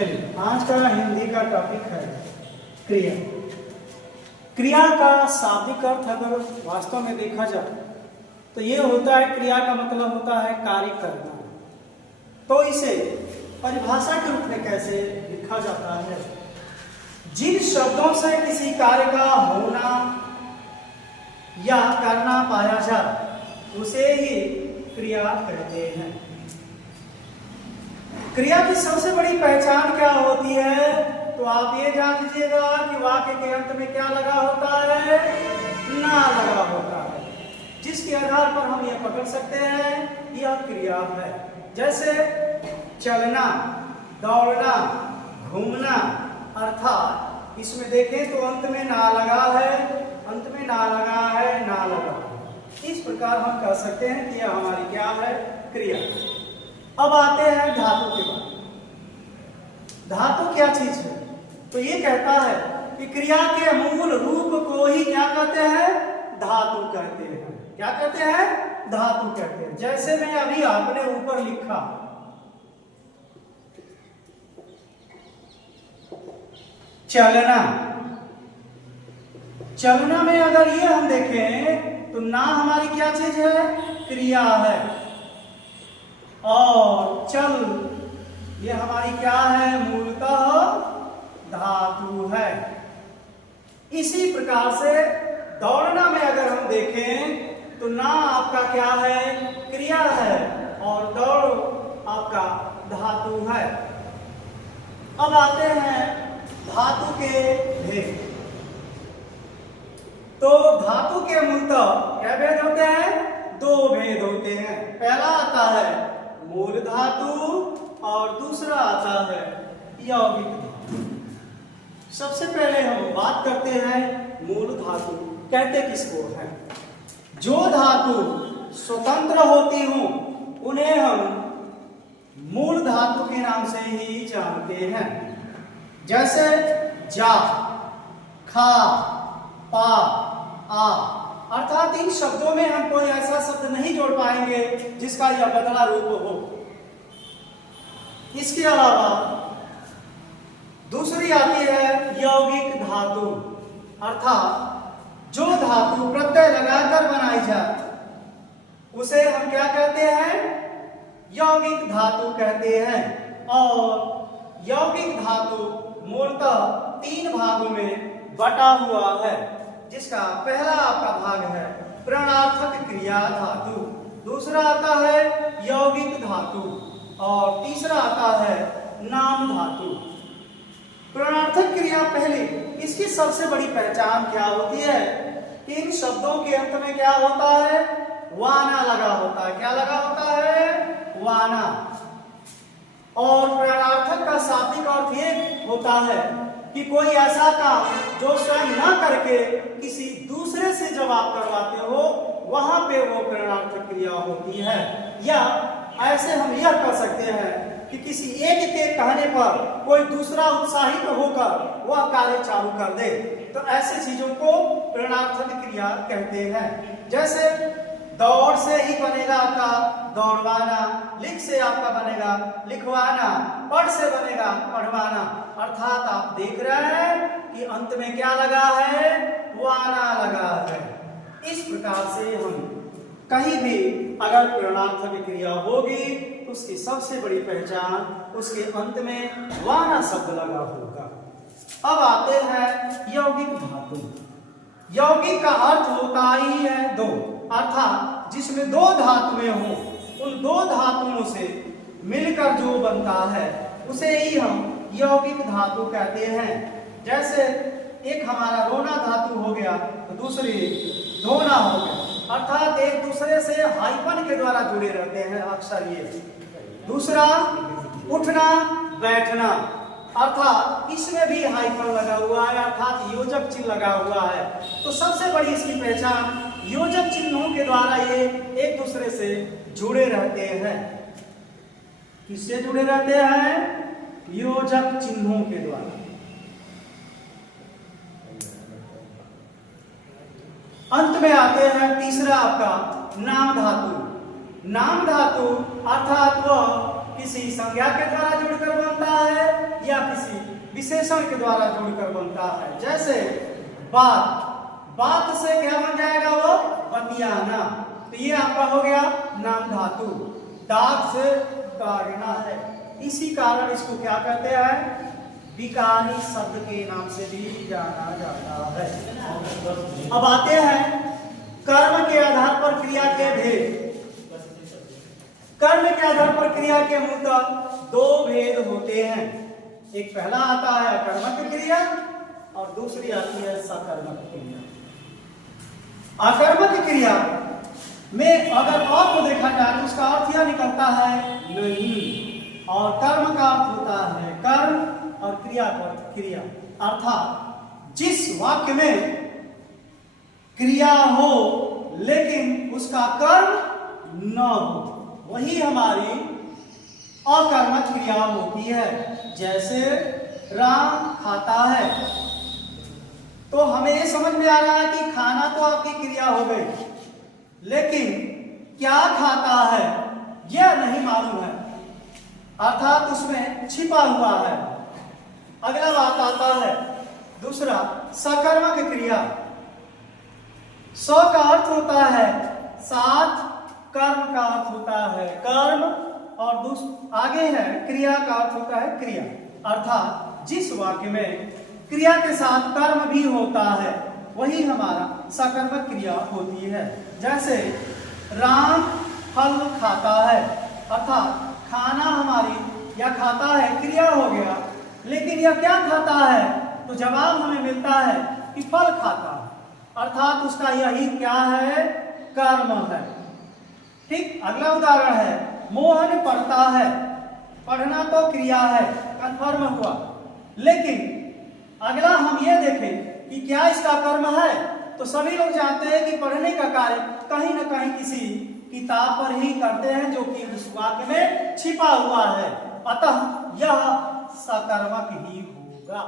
चलिए, आज का हिंदी का टॉपिक है क्रिया। क्रिया का शाब्दिक अर्थ अगर वास्तव में देखा जाए तो ये होता है, क्रिया का मतलब होता है कार्य करना। तो इसे परिभाषा के रूप में कैसे लिखा जाता है? जिन शब्दों से किसी कार्य का होना या करना पाया जाए उसे ही क्रिया कहते हैं। क्रिया की सबसे बड़ी पहचान क्या होती है? तो आप ये जान लीजिएगा कि वाक्य के अंत में क्या लगा होता है? ना लगा होता है, जिसके आधार पर हम यह पकड़ सकते हैं यह क्रिया है। जैसे चलना, दौड़ना, घूमना, अर्थात इसमें देखें तो अंत में ना लगा है, अंत में ना लगा है, ना लगा। इस प्रकार हम कह सकते हैं कि यह हमारी क्या है? क्रिया। अब आते हैं धातु के बाद। धातु क्या चीज है? तो ये कहता है कि क्रिया के मूल रूप को ही क्या कहते हैं? धातु कहते हैं। क्या कहते हैं? धातु कहते हैं। जैसे मैं अभी आपने ऊपर लिखा चलना, चलना में अगर ये हम देखें तो ना हमारी क्या चीज है? क्रिया है। और चल ये हमारी क्या है? मूलतः धातु है। इसी प्रकार से दौड़ना में अगर हम देखें तो ना आपका क्या है? क्रिया है, और दौड़ आपका धातु है। अब आते हैं धातु के भेद। तो धातु के मूलतः क्या भेद होते हैं? दो भेद होते हैं। पहला आता है मूल धातु और दूसरा आता है यौगिक धातु। सबसे पहले हम बात करते हैं मूल धातु। कहते किसको है? जो धातु स्वतंत्र होती हूं उन्हें हम मूल धातु के नाम से ही जानते हैं। जैसे जा, खा, पा, आ, अर्थात इन शब्दों में हम कोई ऐसा शब्द नहीं जोड़ पाएंगे जिसका यह बदला रूप हो। इसके अलावा दूसरी आती है यौगिक धातु, अर्थात जो धातु प्रत्यय लगाकर बनाई जाए उसे हम क्या कहते हैं? यौगिक धातु कहते हैं। और यौगिक धातु मूलतः तीन भागों में बटा हुआ है, जिसका पहला आपका भाग है प्रणार्थक क्रिया धातु, दूसरा आता है यौगिक धातु, और तीसरा आता है नाम धातु। प्रणार्थक क्रिया पहली, इसकी सबसे बड़ी पहचान क्या होती है? कि इन शब्दों के अंत में क्या होता है? वाना लगा होता है। क्या लगा होता है? वाना। और प्रणार्थक का शाब्दिक अर्थ ये होता है कि कोई ऐसा काम जो स्वयं ना करके किसी दूसरे से जब आप करवाते हो वहां पे वो प्रणार्थक क्रिया होती है। या ऐसे हम यह कर सकते हैं कि किसी एक के कहने पर कोई दूसरा उत्साहित होकर वह कार्य चालू कर दे, तो ऐसे चीजों को प्रणार्थक क्रिया कहते हैं। जैसे दौड़ से ही बनेगा आपका दौड़वाना, लिख से आपका बनेगा लिखवाना, पढ़ से बनेगा पढ़वाना। अर्थात आप देख रहे हैं कि अंत में क्या लगा है? वाना लगा है। इस प्रकार से हम कहीं भी अगर प्रणार्थक क्रिया होगी तो उसकी सबसे बड़ी पहचान उसके अंत में वाना शब्द लगा होगा। अब आते हैं यौगिक धातु। यौगिक का अर्थ होता ही है दो, अर्थात जिसमें दो धातुएं हो, उन दो धातुओं से मिलकर जो बनता है उसे ही हम यौगिक धातु कहते हैं। जैसे एक हमारा रोना धातु हो गया तो दूसरी धोना हो गया, अर्थात एक दूसरे से हाइफन के द्वारा जुड़े रहते हैं अक्सर ये। दूसरा उठना, बैठना, अर्थात इसमें भी हाइफन लगा हुआ है, अर्थात योजक चिन्ह लगा हुआ है। तो सबसे बड़ी इसकी पहचान योजक चिन्हों के द्वारा ये एक दूसरे से जुड़े रहते हैं। किससे जुड़े रहते हैं? योजक चिन्हों के द्वारा। अंत में आते हैं तीसरा आपका नाम धातु। नाम धातु अर्थात वह किसी संज्ञा के द्वारा जुड़कर बनता है या विशेषण के द्वारा जुड़कर बनता है। जैसे बात, बात से क्या बन जाएगा वो, बतियाना, तो ये आपका हो गया नाम धातु। दाग से दागना है, इसी कारण इसको क्या कहते हैं, विकारी शब्द के नाम से भी जाना जाता है। अब आते हैं कर्म के आधार पर क्रिया के भेद। कर्म के आधार पर क्रिया के मूलतः दो भेद होते हैं। एक पहला आता है अकर्मक क्रिया और दूसरी आती है सकर्मक क्रिया। अकर्मक क्रिया में अगर अ को देखा जाए तो उसका अर्थ यह निकलता है नहीं, और कर्म का अर्थ होता है कर्म और क्रिया का अर्थ क्रिया। अर्थात जिस वाक्य में क्रिया हो लेकिन उसका कर्म न हो, वही हमारी अकर्मक क्रिया होती है। जैसे राम खाता है, तो हमें ये समझ में आ रहा है कि खाना तो आपकी क्रिया हो गई, लेकिन क्या खाता है यह नहीं मालूम है, अर्थात उसमें छिपा हुआ है। अगला बात आता है दूसरा सकर्मक क्रिया। स का अर्थ होता है साथ, कर्म का अर्थ होता है कर्म, और आगे है क्रिया का अर्थ होता है क्रिया। अर्थात जिस वाक्य में क्रिया के साथ कर्म भी होता है वही हमारा सकर्मक क्रिया होती है। जैसे राम फल खाता है, अर्थात खाना हमारी या खाता है क्रिया हो गया, लेकिन यह क्या खाता है, तो जवाब हमें मिलता है कि फल खाता है, अर्थात उसका यही क्या है, कर्म है। ठीक, अगला उदाहरण है मोहन पढ़ता है। पढ़ना तो क्रिया है, कन्फर्म हुआ, लेकिन अगला हम ये देखें कि क्या इसका कर्म है, तो सभी लोग जानते हैं कि पढ़ने का कार्य कहीं न कहीं किसी किताब पर ही करते हैं जो कि उस वाक्य में छिपा हुआ है, अतः यह सकर्मक ही होगा।